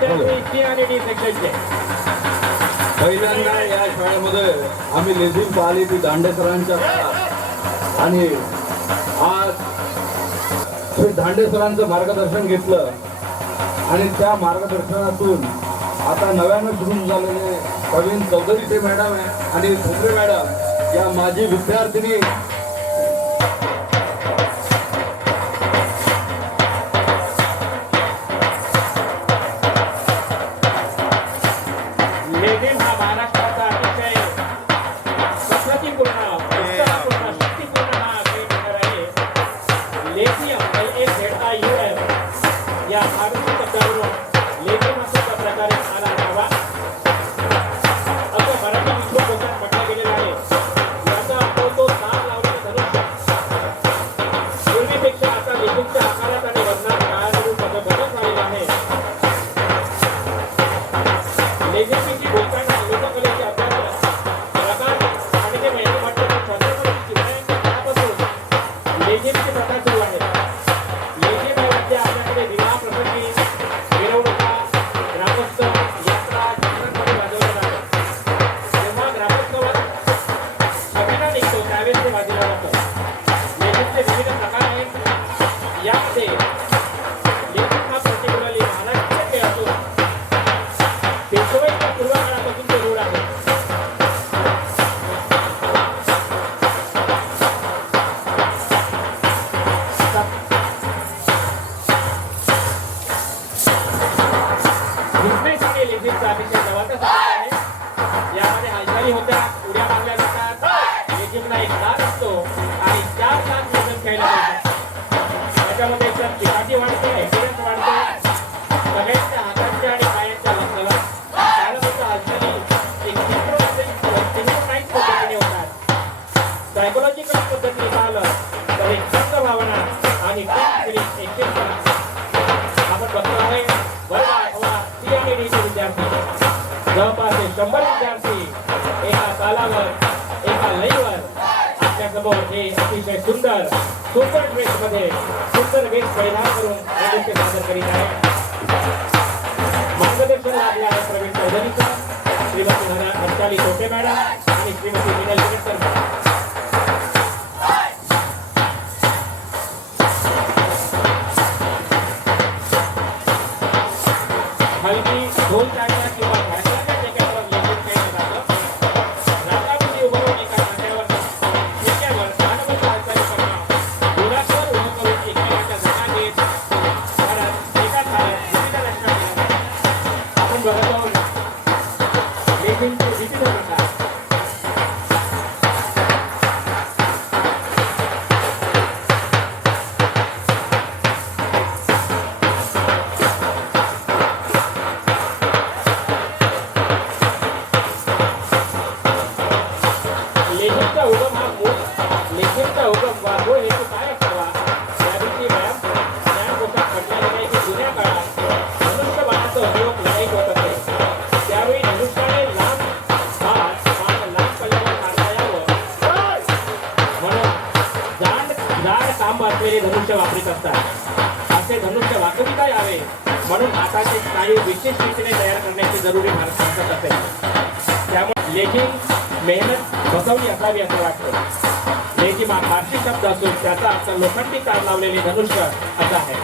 विद्यार्थी सी आणि डी सेक्शनचे. पहिल्यांदा या शाळेमध्ये आम्ही लेझिम पाहिली ती दांडेसरांच्या काळात आणि आज श्री दांडेसरांचं मार्गदर्शन घेतलं आणि त्या मार्गदर्शनातून आता नव्यानं सुरू झालेले प्रवीण चौधरी मॅडम आहे आणि भुमरे मॅडम या माजी विद्यार्थिनी सायकोलॉजिकल पद्धतीने पाहिलं तर एक शांत भावना आणि आपण बघतो आहे सी आणि डीचे विद्यार्थी जवळपास 100 विद्यार्थी एका तालावर एका लईवर आपल्यासमोर हे अतिशय सुंदर सुपर ड्रेस मध्ये सुंदर वेश परिधान करून नृत्य सादर करीत आहे. मार्गदर्शन लाभले आहे प्रवीण चौधरीचं, श्रीमती हर्षाली टोटे मॅडम आणि श्रीमती विनय गिरकर मॅडम. हलकी ढोल ताशा किंवा भाषणाच्या टेक्यावर लेखन केलं जातं. रागामध्ये उभारून एका कांद्यावर टेक्यावर ताणबद्ध हालचाली करणं, जोरावर उभं करून एकमेकांच्या जमा घेत परत एका थाळ्यात विविध रचना करतात. आपण बघत आहोत लेखनचे विविध प्रकार. लेखनचा उगम हा मूळ लेखनचा उगम वा मूळ हेतू काय असावा याविषयी ज्ञानकोशात म्हटलेले नाही की जुन्या काळात धनुष्यबाणाचा उपयोग लढाईत होत असे. त्यावेळी धनुष्याने लांब बाण लांब पल्ल्यावर काढता यावं म्हणून जाड खांब असलेले धनुष्य वापरीत असतात. असे धनुष्य वाकविता यावे म्हणून हाताचे स्नायू विशेष रीतीने तयार करण्याची जरुरी भासत असेल. त्यामुळे लेखिंग मेहनत बसवली असावी असं वाटतं. लेझिम हा फारसी शब्द असून त्याचा अर्थ लोखंडी तार लावलेले धनुष्य असा आहे.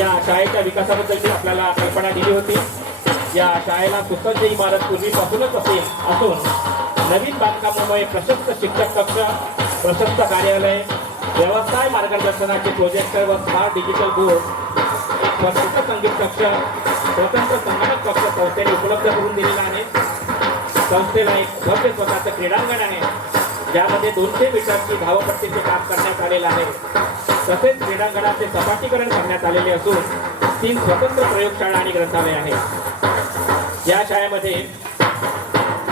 या शाळेच्या विकासाबद्दल आपल्याला कल्पना दिली होती. या शाळेला सुसज्ज इमारत पूर्वीपासूनच असून नवीन बांधकामामुळे प्रशस्त शिक्षक कक्ष, प्रशस्त कार्यालय, व्यवसाय मार्गदर्शनाचे प्रोजेक्टर व स्मार्ट डिजिटल बोर्ड, स्वतंत्र संगीत कक्ष, स्वतंत्र संगणक कक्ष संस्थेने उपलब्ध करून दिलेला आहे. संस्थेला एक भव्य स्वतःचं क्रीडांगण आहे ज्यामध्ये 200 मीटरची धावपट्टीचे काम करण्यात आलेलं आहे. तसेच क्रीडांगणाचे सपाटीकरण करण्यात आलेले असून 3 स्वतंत्र प्रयोगशाळा आणि ग्रंथालय आहे. या शाळेमध्ये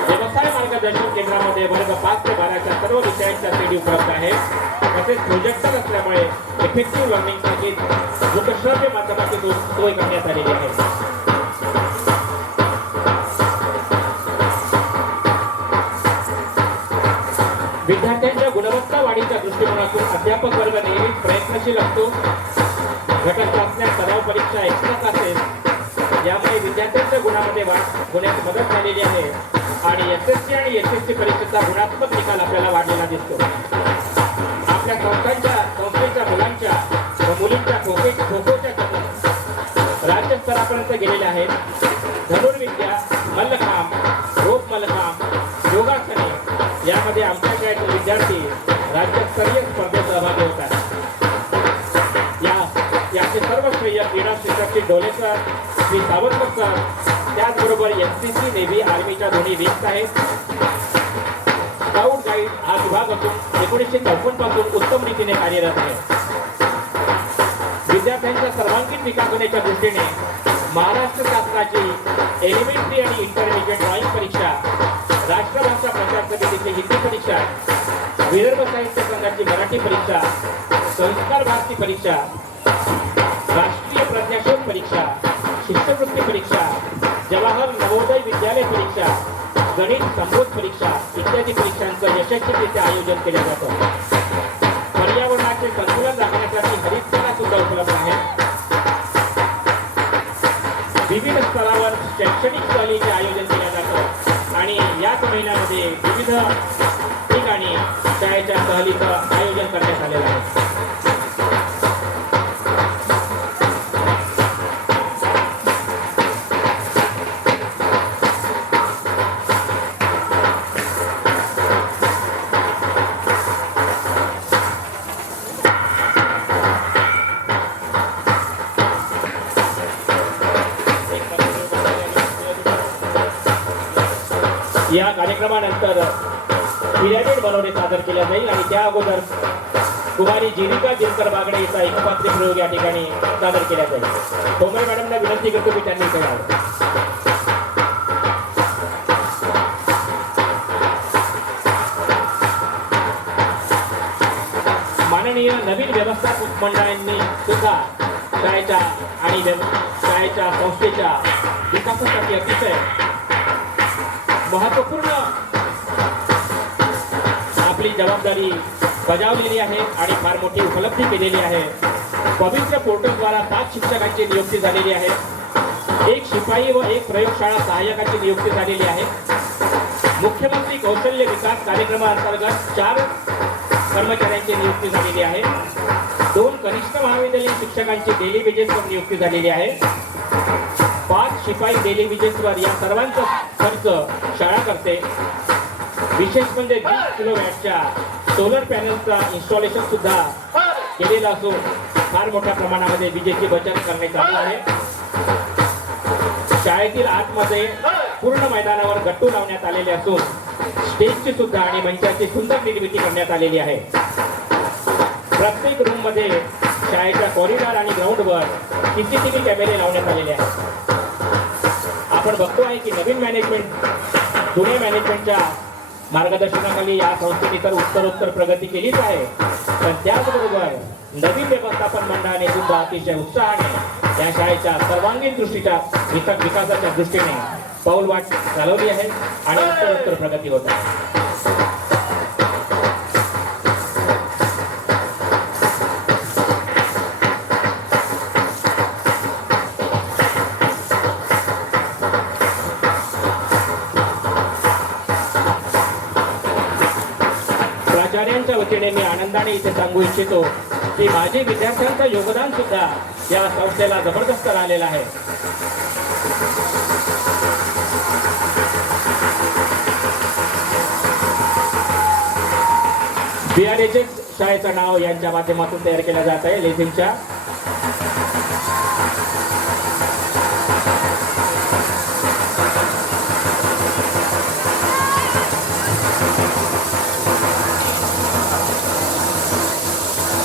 व्यवसाय मार्गदर्शन केंद्रामध्ये वर्ग 5 ते 12च्या सर्व विषयांच्या सीडी उपलब्ध आहेत. तसेच प्रोजेक्टर असल्यामुळे इफेक्टिव्ह लर्निंगसाठी दृकश्राव्य माध्यमातून सोय करण्यात आलेली आहे. विद्यार्थ्यांच्या गुणवत्ता वाढीच्या दृष्टिकोनातून अध्यापक वर्ग नेहमीच प्रयत्नशील असतो. घटक चाचण्या, सराव परीक्षा, एक्स्ट्रा क्लासेस यामुळे विद्यार्थ्यांच्या गुणामध्ये वाढ होण्यास मदत झालेली आहे आणि SSC आणि SSC परीक्षेचा गुणात्मक निकाल आपल्याला वाढलेला दिसतो. आपल्या संस्थेच्या मुलांच्या व मुलींच्या खो-खोच्या गटात राज्यस्तरापर्यंत गेलेल्या आहेत. धनुर्विद्या, मल्लखांब, रोप मल्लखांब, योगासने यामध्ये आमच्या शाळेतील विद्यार्थी राज्यस्तरीय स्पर्धेत सहभागी होतात. याचे सर्व श्रेय क्रीडा शिक्षक श्री डोलेकर, श्री सावरकर सर, त्याचबरोबर NCC, नेव्ही, आर्मीच्या दोन्ही विंग्स आहेत. स्काउट गाईड हा विभाग असून 1954 पासून उत्तम रीतीने कार्यरत आहे. विद्यार्थ्यांच्या सर्वांगीण विकास होण्याच्या दृष्टीने महाराष्ट्र शासनाची एलिमेंटरी आणि इंटरमिजिएट ड्रॉइंग परीक्षा, राष्ट्रभाषा प्रचार समितीची हिंदी परीक्षा, विदर्भ साहित्य संघाची मराठी परीक्षा, संस्कार भारती परीक्षा, राष्ट्रीय प्रज्ञाशोध परीक्षा, शिष्यवृत्ती परीक्षा, जवाहर नवोदय विद्यालय परीक्षा, गणित संबोध परीक्षा इत्यादी परीक्षांचं यशस्वीरित्या आयोजन केलं जातं. पर्यावरणाचे संतुलन राखण्यासाठी हरितसेना सुद्धा उपलब्ध आहे. विविध स्तरावर शैक्षणिक सहलीचे आयोजन केलं जातं आणि याच महिन्यामध्ये विविध ठिकाणी शाळेच्या सहलीचं आयोजन करण्यात आलेलं आहे. या कार्यक्रमानंतर पिरॅमिड बनवणे सादर केले जाईल आणि त्या अगोदर कुमारी जीविका दिनकर बागडे यांचा एकपात्री प्रयोग या ठिकाणी सादर केला जाईल. ठोंबरे मॅडमला विनंती करतो की त्यांनी इथे यावं. माननीय नवीन व्यवस्थापक मंडळांनी सुद्धा शाळेच्या संस्थेच्या विकासासाठी अतिशय महत्वपूर्ण आपली जबाबदारी बजावलेली आहे आणि फार मोठी उपलब्धी केलेली आहे. पवित्र पोर्टलद्वारा 5 शिक्षकांची नियुक्ती झालेली आहे. 1 शिपाई व 1 प्रयोगशाळा सहाय्यकाची नियुक्ती झालेली आहे. मुख्यमंत्री कौशल्य विकास कार्यक्रमाअंतर्गत 4 कर्मचाऱ्यांची नियुक्ती झालेली आहे. 2 कनिष्ठ महाविद्यालयीन शिक्षकांची डेली वेजेसवर नियुक्ती झालेली आहे. 5 शिपाई डेली विजेसवर या सर्वांचा खर्च शाळा करते. विशेष म्हणजे 20 किलोवॅटच्या सोलर पॅनलचा इन्स्टॉलेशन सुद्धा केलेलं असून फार मोठ्या प्रमाणामध्ये विजेची बचत करण्यात आली आहे. शाळेतील आतमध्ये पूर्ण मैदानावर गट्टू लावण्यात आलेले असून स्टेजची सुद्धा आणि मंचाची सुंदर निर्मिती करण्यात आलेली आहे. प्रत्येक रूम मध्ये शाळेच्या कॉरिडॉर आणि ग्राउंडवर CCTV कॅमेरे लावण्यात आलेले आहेत. आपण बघतो आहे की नवीन मॅनेजमेंट जुन्या मॅनेजमेंटच्या मार्गदर्शनाखाली या संस्थेने तर उत्तरोत्तर प्रगती केलीच आहे, पण त्याचबरोबर नवीन व्यवस्थापन मंडळाने सुद्धा अतिशय उत्साहाने या शाळेच्या सर्वांगीण दृष्टीच्या विकासाच्या दृष्टीने पाऊलवाट चालवली आहे आणि उत्तरोत्तर प्रगती होत आहे. प्राचार्यांच्या वतीने मी आनंदाने इथे सांगू इच्छितो की माझे विद्यार्थ्यांचं योगदान सुद्धा या संस्थेला जबरदस्त राहिलेलं आहे. BRHS शाळेचं नाव यांच्या माध्यमातून तयार केलं जात आहे. लेझिमच्या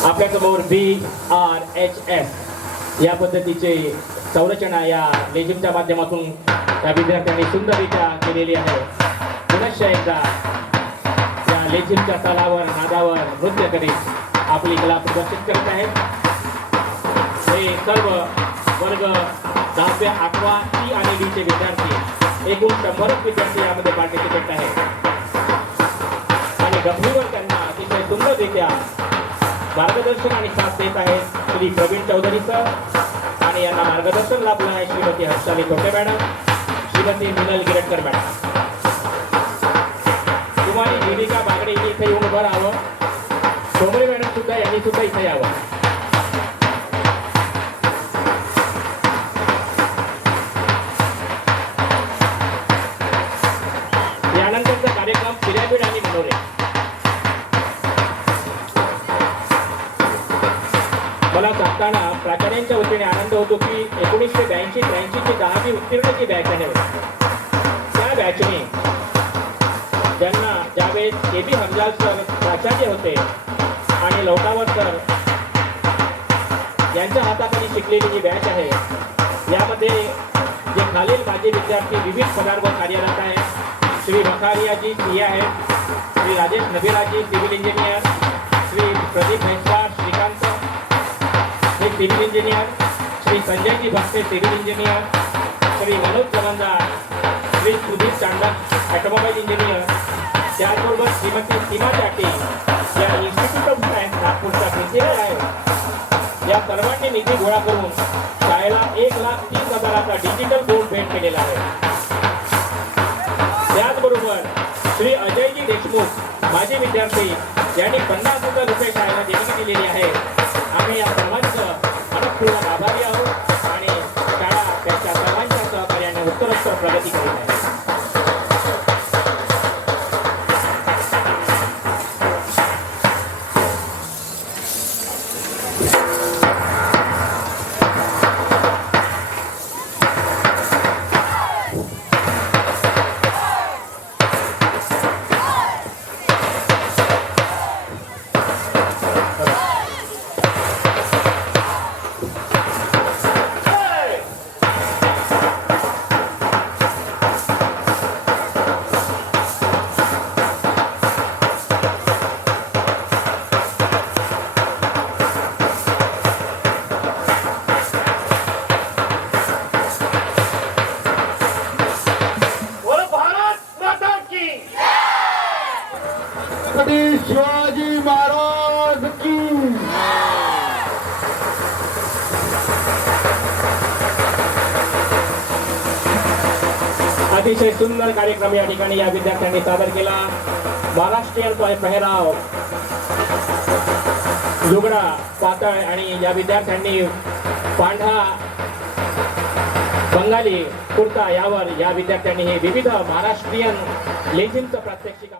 आपल्यासमोर BRHS या पद्धतीचे संरचना या लेझिमच्या माध्यमातून त्या विद्यार्थ्यांनी सुंदररित्या केलेली आहे. पुनश्च एकदा या लेझिमच्या तालावर नादावर नृत्य करीत आपली कला प्रदर्शित करत आहेत. हे सर्व वर्ग 10वी, 8वा, E आणि D चे विद्यार्थी एकूण 100 विद्यार्थी यामध्ये पार्टिसिपेट आहेत आणि गंभीरवर त्यांना अतिशय सुंदररित्या मार्गदर्शन आणि साथ देत आहेत श्री प्रवीण चौधरी सर आणि यांना मार्गदर्शन लाभलं आहे श्रीमती हर्षाली छोटे मॅडम, श्रीमती मिनल गिरटकर मॅडम. तुम्हाला जीविका बागडे इथे येऊन उभं राहावं. डोंगरे मॅडम सुद्धा यांनी सुद्धा इथे यावं. यानंतरचा कार्यक्रम पिरॅमिड आणि मनोरे. मला सांगताना प्राचार्यांच्या वतीने आनंद होतो की 1982-83 ची 10वी उत्तीर्ण जी बॅच आहे त्या बॅचने ज्यांना ज्यावेळेस KB हमजाल सर प्राचार्य होते आणि लवटावर सर यांच्या हाताखाली शिकलेली जी बॅच आहे यामध्ये जे खालील माझे विद्यार्थी विविध पदांवर कार्यरत आहेत. श्री मखारियाजी CA आहेत, श्री राजेश नबीराजी सिव्हिल इंजिनियर, श्री प्रदीप म्हैसवार श्रीकांत हे सिव्हिल इंजिनियर, श्री संजयजी Bhakte civil engineer, Shri Manoj Jamadar, Shri Sudhir Chandak automobile engineer, त्याचबरोबर श्रीमती सीमा चाटे या इन्स्टिट्यूट ऑफ सायन्स नागपूरच्या प्रिन्सिपल आहे. या सर्वांनी निधी गोळा करून शाळेला 1,30,000चा डिजिटल बोर्ड भेट केलेला आहे. त्याचबरोबर श्री अजयजी देशमुख माजी विद्यार्थी यांनी 50,000 रुपये शाळेला देणगी दिलेली आहे. आम्ही या सर्वांचं मनपूर्वक आभारी आहोत आणि शाळा त्यांच्या सर्वांच्या सहकार्याने उत्तरोत्तर प्रगती करीत आहे. शिवाजी महाराज की. अतिशय सुंदर कार्यक्रम या ठिकाणी या विद्यार्थ्यांनी सादर केला. महाराष्ट्रीयन पेहराव लुगडा पातळ आणि या विद्यार्थ्यांनी पांढरा बंगाली कुर्ता यावर या विद्यार्थ्यांनी हे विविध महाराष्ट्रीयन लेझिमचं प्रात्यक्षिक